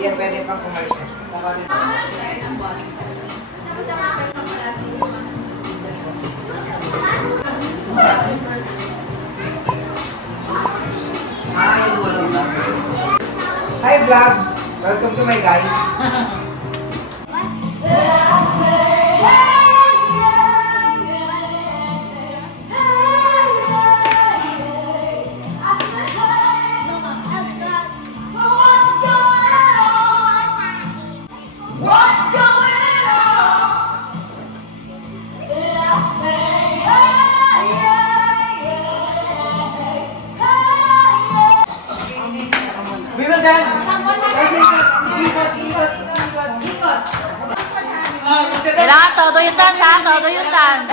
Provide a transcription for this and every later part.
Yan, pwede pang commercial. Hi vlog! Welcome to my guys. We will dance! Kailangan todo yung dance, ha? Todo yung dance.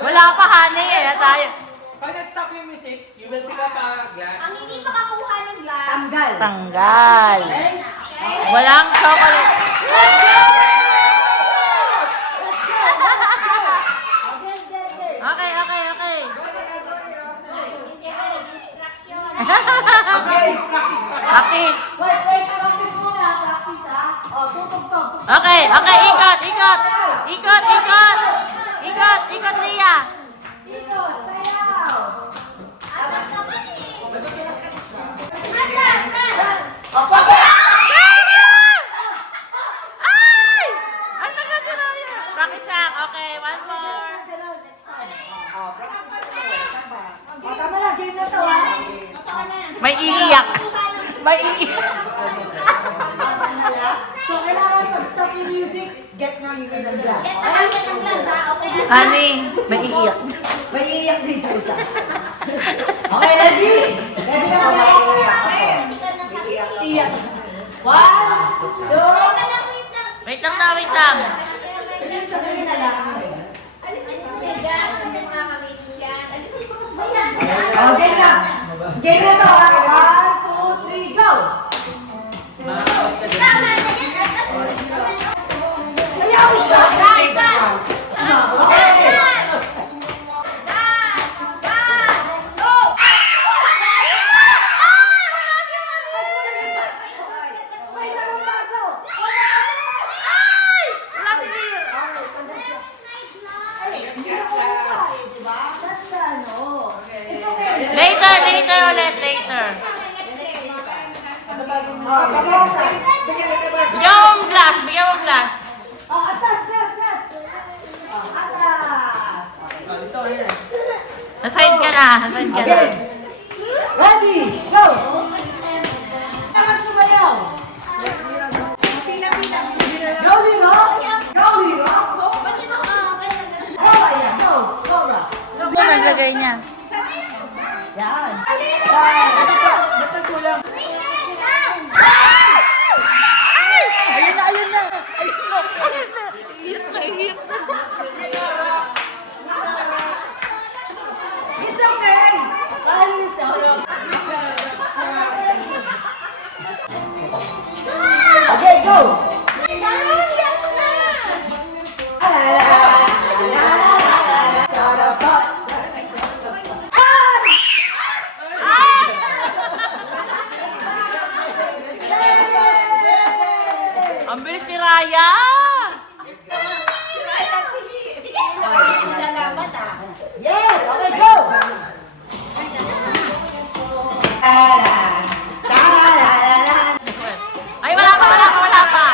Wala pa, honey, eh. Tayo. Pag nag-stop yung music, you will pick up a glass. Ang hindi makakuha ng glass. Tanggal. Tanggal. Walang chocolate. Okay, okay, okay. Hindi ay distraction. Practice. Wait, practice muna. Practice, ha? O, tutugtog. Okay, okay, ikot, ikot. Ikot, ikot. Ikot, ikot, Lia. Ikot, sayaw. Asan ka ba ni? Dance! Ay! Ang tagal ko na yun. Practice lang. Okay, one more. Ganun, next time. O, tama na. Game na to, ha? May iiyak. May iiyak. So, kailangan pag-stop yung music, get na yung ng glass. Get na kami ng glass ha? Okay, Honey, may iiyak. May iiyak dito isa. Okay, ready? Ready ka na? Hindi ka na Iiyak. 1, 2, Wait lang na, wait lang. bilis ka na lang. Alisin mo yung gas. Hindi makakamitis yan. Alisin mo ba yan? O, game na. Game na to, ha? 1, 2, 3, go! Tama na yan. Ayaw siya! Dance! Dance! Okay. Go! May isang paso! Wala si Lia. Ay, hindi ako umay, di ba? That's the ano. It's okay. Later, later ulit, later. Pag-iwasan. Bigyan mo ang glass, bigyan mo ang glass. Oh, atas, glass. Oh, atas. Naside ka na, naside ka na. Okay. Ready, go! Kailangan sumayaw. Go, Liro! Go, Liro! Ba't ito ka? Go, ayan. Go, go, Rob. Ano naglagay niya? Yan. Ayun na, ayun na. Ayun na, ayun na. Iyak na, iyak na. It's okay. Alis, okay, go! Ang bilis ni Raya. Sige! Lalaban ah. Yes, okay, go! Ay, wala pa, wala pa, wala pa.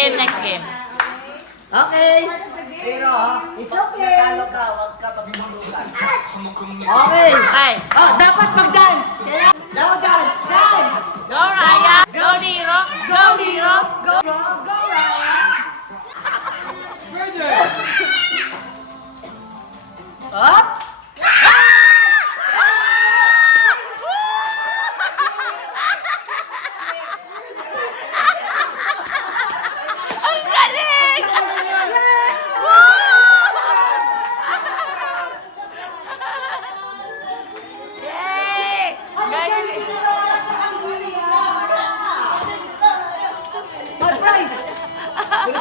game, next game. Okay. Pero, it's okay. Natalo ka, huwag ka magbulugan. Okay. Ay, Oh, dapat mag-dance. Now dance, dance. go Raya! Go Liro! Go Liro! Go, go, go, Ryan. Up. Ang galing! Yay! Galing! My prize.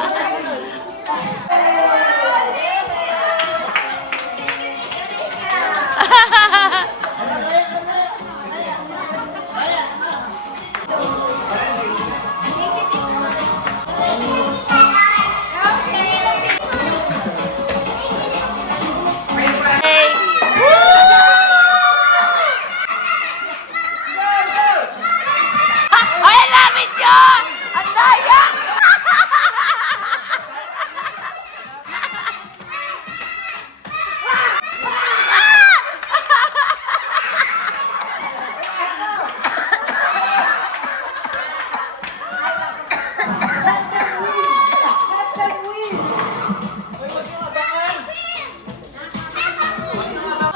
Hey! Ay, ang lapit yun! Ang daya!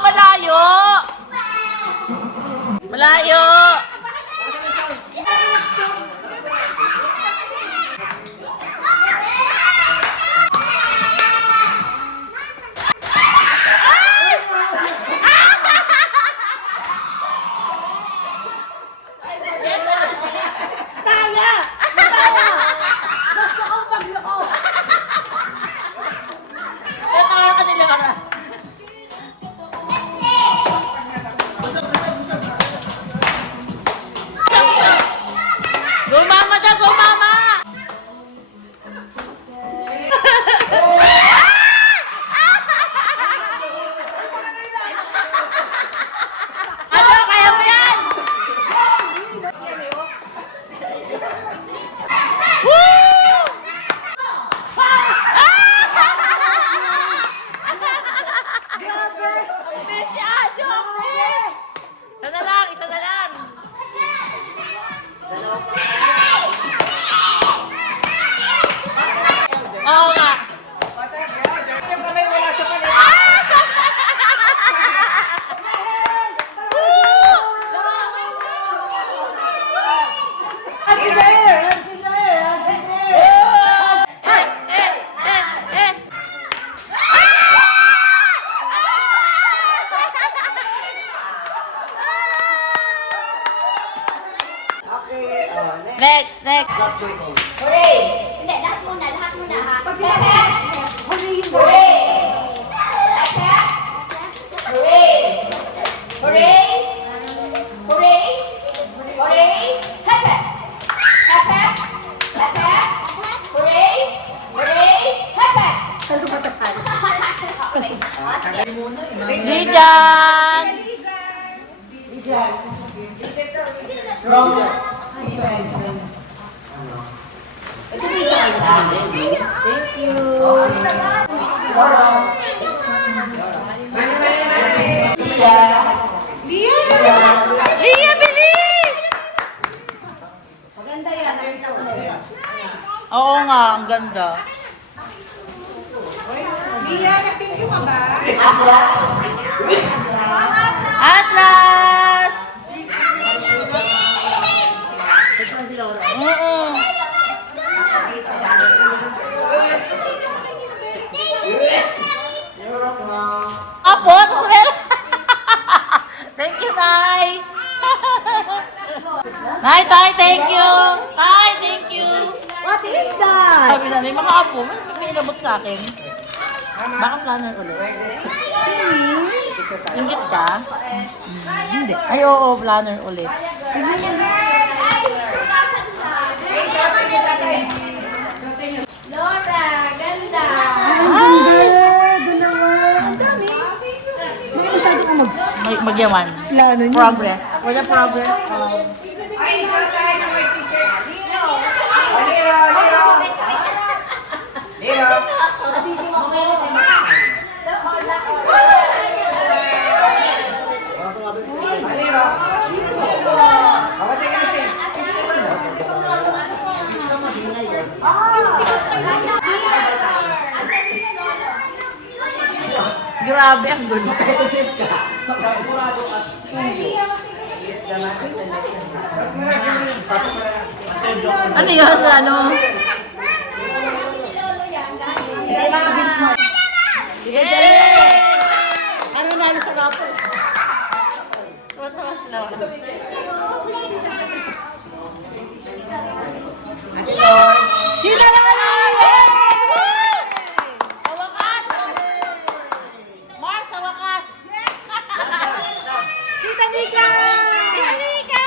Malayo! Malayo! Taya! Taya! Gusto ko magloko. Ito ang kanila ka na. Go mama daw, go mama! Ano, kaya mo yan? Woo! Miss niya, Joffrey! Isa na lang, isa na lang. Oo nga. Yung kamay wala sa kanila. Happy there! Happy there! Happy there! Eh, eh, eh, eh. Okay, Next, next. next. Hooray! Hindi, lahat muna ha. Pag sila hooray yung Hooray! Hooray! Hooray! Hooray! Hooray! Hep hep! Hep hep! Hep hep! Hooray! Hooray! Hep hep! Talo pa tayo. Okay. Lijan! Thank you. Lia, bilis! Maganda yan. Nakita ko na yan. Oo nga, ang ganda. Atlas! Oo. Apo, tapos meron. Thank you, Tay. Nay, Tay, thank you. Tay, thank you. What is that? Sabi na, yung mga apo, may pinabot sa akin. Baka planner ulit. Ingit ka? Hindi. Ay, oo, planner ulit. Laura, ganda! Magyaman. Plano niya. Progress. Wala progress. Ay, isa tayo ng may t-shirt. Liro, Liro. Grabe, ang gulo. Competitive ka. Sigurado at Ano yun? Ano? Yay! Ano nalo sa raffle? Tuwa-tuwa sila. Sino na ano? Sa wakas! Mars, sa wakas! Tita Nika! Halika!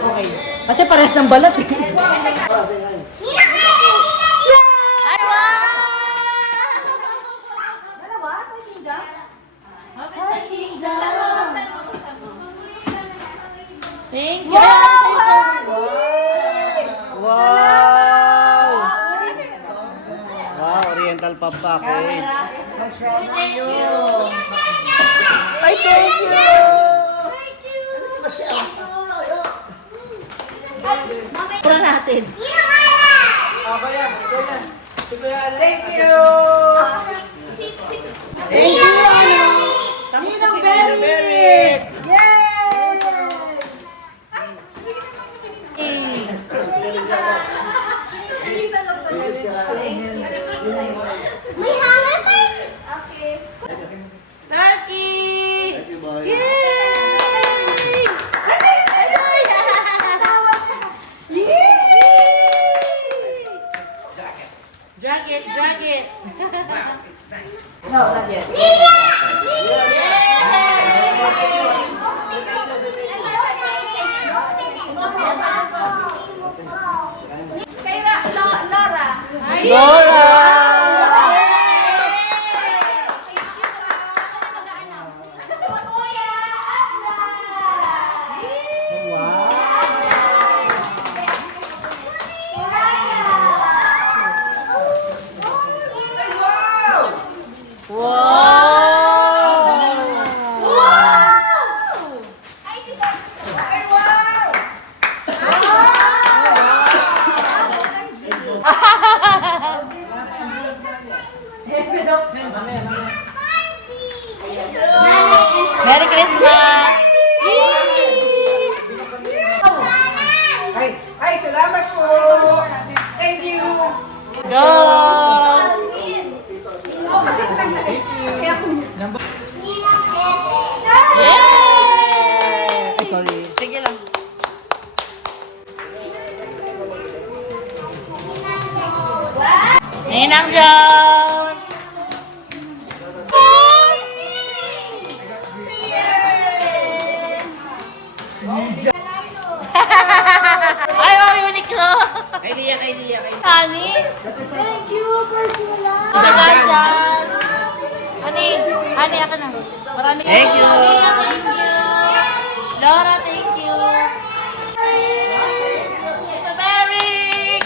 Okay. Kasi parehas ng balat eh. Ay, wow! Dalawa? May kingdom? Thank you! Wow! Wow, Oriental Pop Packet. Thank you! Ay, thank you! Pura natin. Thank you! Thank you! Ninong Berry! May hangat Okay. Lucky! Drag it, drag it. Wow, it's nice. No, not yet. Kay Laura. Laura! Kuya Atla. Merry Christmas! Ay, salamat po! Thank you! Go! Yay! Ay, sorry. Sige lang. Ninang Jones! Ay, mami, Uniqlo! Idea. Honey? Thank you, Persula! Kagajan! Honey, ako na. Maraming Thank you. Thank you. Laura, thank you. Tita Merrick!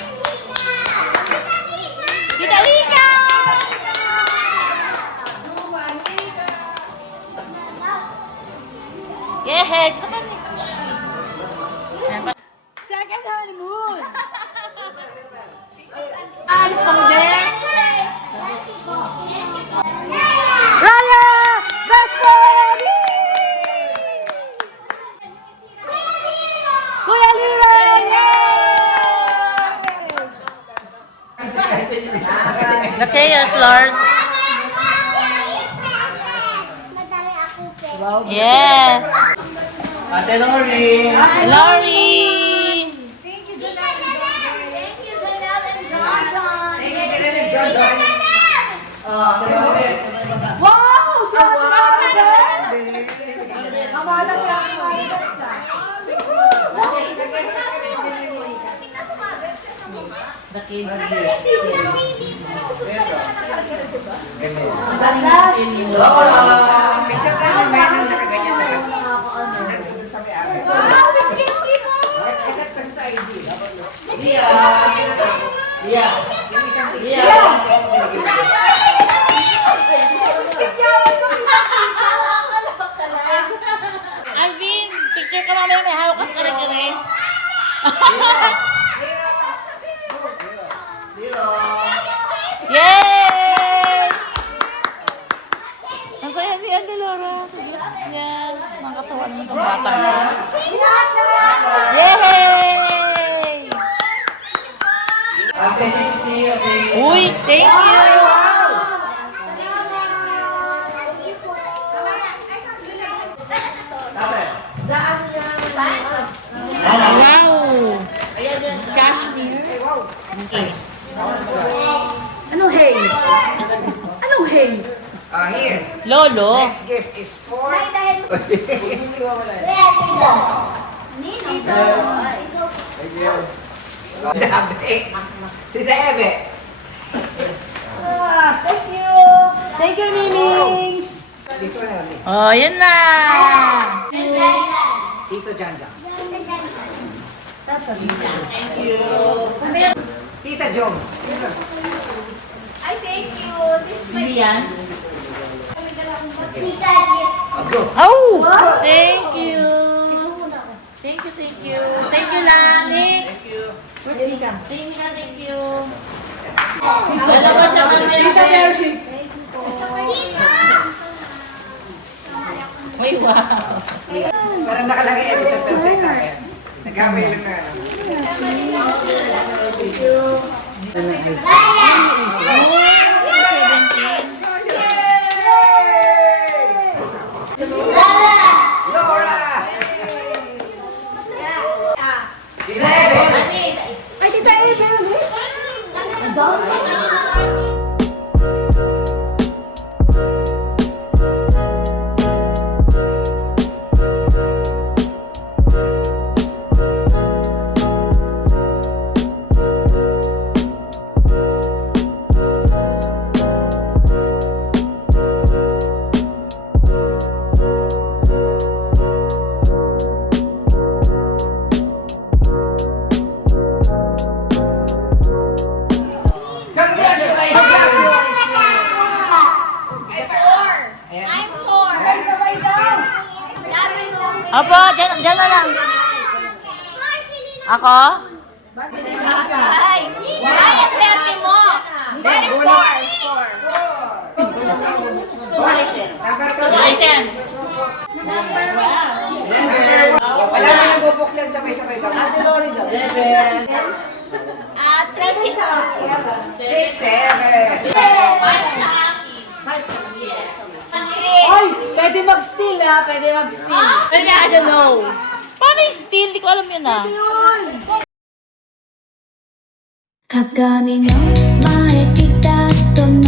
Tita Lika! Yeah, ito ka na. Ayan pa. Second honeymoon! Alis pa mo, Jess. Raya! Let's go! Kuya Lira! The chaos, Lord. Yes. Ate Lori! Lori. Thank you, Janelle and John. Wow! So Amala sa The kids. Picture ka na may nang nakaganyan na kami. Isang doon sa may amin. Ikat pa sa ID. Lia! Lia! Yung isang picture. Alvin, picture ka mamaya, may hawak ka rin. Here. Lolo. Next gift is for... Ay, dahil... Nino. Dabe. Tita Ebe. Thank you. Thank you, Mimings. This one only. Oh, yun na. Tito Janda. Thank you. Tita Jones. Ay, thank you. This is my... Hindi yan. Tita gifts. Go. Oh! Thank you. Thank you, thank you. Thank you, Lanix. Thank you. Thank you. Wala pa siya kami. Tita Mary. Uy, wow. Parang nakalagay ito sa perseta. Nagkamay lang na. Laura! Tita Ebe! Ay, Tita Ebe ulit. Ang dami. I'm four. Opo, dyan na lang. Ako? Ay, ay, swerte mo. Very four. Items. Wala ka nang bubuksan sabay-sabay ba? Ate Lori daw. 3, 6, 7. Ay, pwede mag-steal ha. Pwede mag-steal. Pwede, I don't know. Paano yung steel? Di ko alam yun ah. 鏡の前ピタッと並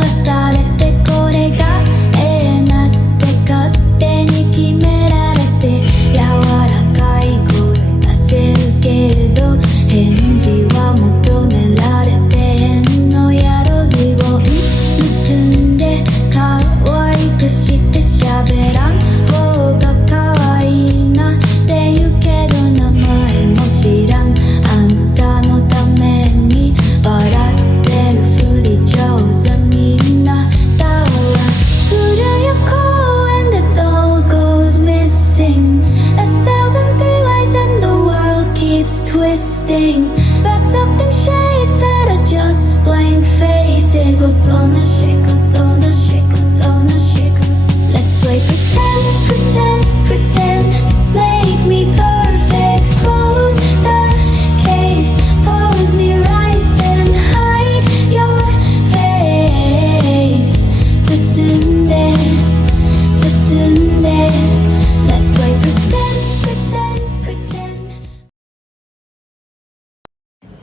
ばされてこれがええなって勝手に決められて柔らかい声出せるけど返事は求められてへんのやろリボン結んで可愛くして喋らん方が可愛いなって言うけど名前も知らんあんたのために笑ってるふり上手になったわ古谷公園で doll goes missing A thousand three lights and the world keeps twisting Wrapped up in shades that are just blank faces Oh don't shake, don't shake Let's play pretend, pretend, pretend Make me perfect Close the case Pose me right then hide your face Tutunde, tutunde Let's play pretend, pretend, pretend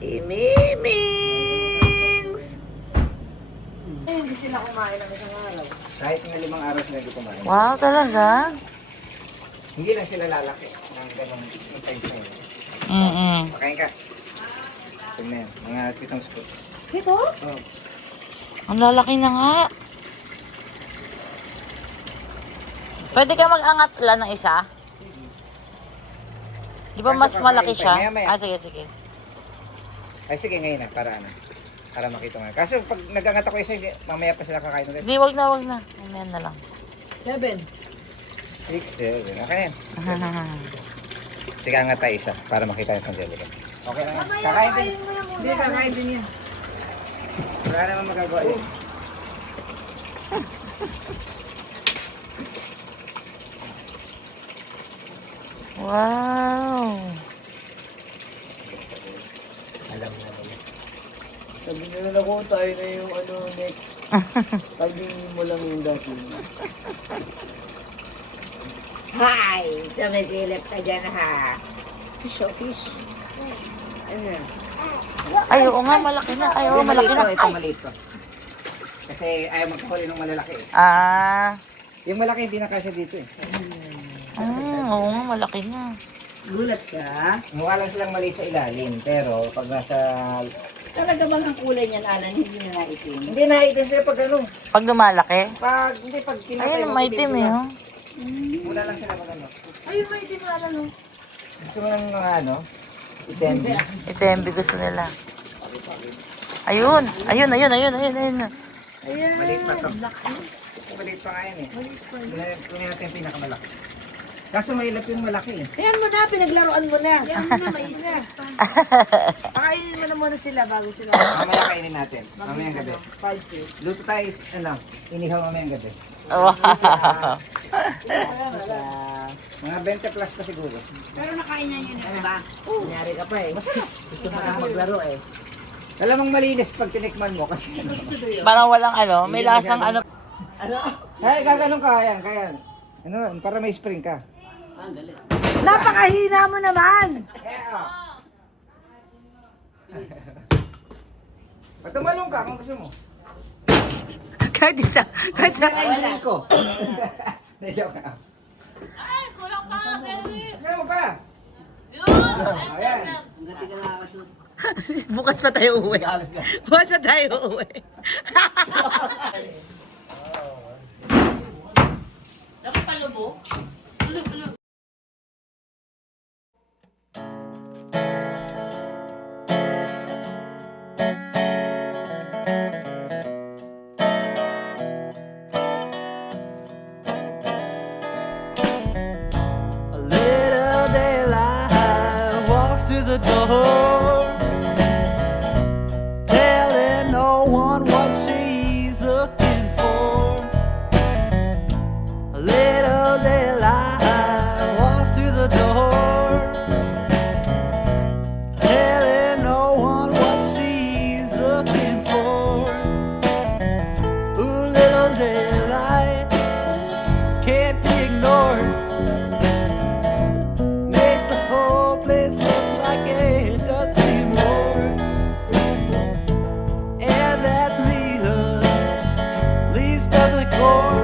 Imimings! Hindi sila kumain ng isang araw. Kahit nga 5 araw sila hindi kumain. Wow, talaga? Hindi lang sila lalaki ng ganong intention. Pakain ka. Tignan yan, mga 7 spoon. Ito? Oh. Ang lalaki na nga. Pwede ka mag-angat lang ng isa? Di ba mas malaki siya? Maya-maya. Ah, sige, sige. Ay sige ngayon na, para ano. Para makita mo. Kaso pag nag-angat ako isa, mamaya pa sila kakain ulit. Hindi, wag na, wag na. Mamaya na lang. 7. 6, 7. Okay yan. Sige, angat tayo isa para makita yung panjelo. Okay lang. Kakain din. Hindi, kakain din yan. Wala naman magagawa yun. Wow. Alam mo naman. Sabi nila na ko, tayo na yung next. Taging mo lang yung dati. Hi! Sumisilip ka dyan ha. Fish o fish. Ano? Ay, oo nga, malaki na. Ay, oo, malaki na. Ito, maliit ko. Kasi ayaw magkahuli ng malalaki eh. Ah. Yung malaki hindi na kasya dito eh. Oo nga, malaki nga. Gulat ka? Mukha lang silang maliit sa ilalim, pero pag nasa... Talaga bang ang kulay niyan, Alan, hindi na naitim? Hindi naitin sila pag ano. Pag lumalaki? Hindi pag kinatay Ayun, mo, maitim eh. sila. Oh. Mula lang sila pag ano. Ayun, may itim, Alan, oh. Gusto mo ng mga ano? Itembi. Itembe gusto nila. Ayun. Ayun. Maliit pa to. Maliit pa nga yan eh. Kunin natin yung pinakamalaki. Kaso mahilap yung malaki eh. Ayan mo na, pinaglaruan mo na. Ayan mo na, mais na. Pakainin mo na muna sila bago sila. Mamaya kainin natin. Mamayang gabi. Luto tayo, inihaw mamayang gabi. Wow. Mga 20 plus pa siguro. Pero nakain na yun, ba? Kunyari ka pa eh. Gusto mo na maglaro eh. Alam mong malinis pag tinikman mo kasi ano. Parang walang ano, may lasang ano. Ay, gaganong ka, kaya. Ano, para may spring ka. Napakahina mo naman! Tumalong ka kung gusto mo. Kahit isa. Kahit isa. Wala ko. Joke na. Ay, kulang pa, Kelly. Gusto mo pa? Yun. Ayan. Bukas pa tayo uwi. Bukas pa tayo uwi. Dapat palubo? A little daylight walks through the door, telling no one what she's looking for. A little daylight walks through the door, telling no one what she's looking for. Ooh, little daylight can't be ignored. Makes the whole place look like a dusty morgue. And that's me, the least of the corps.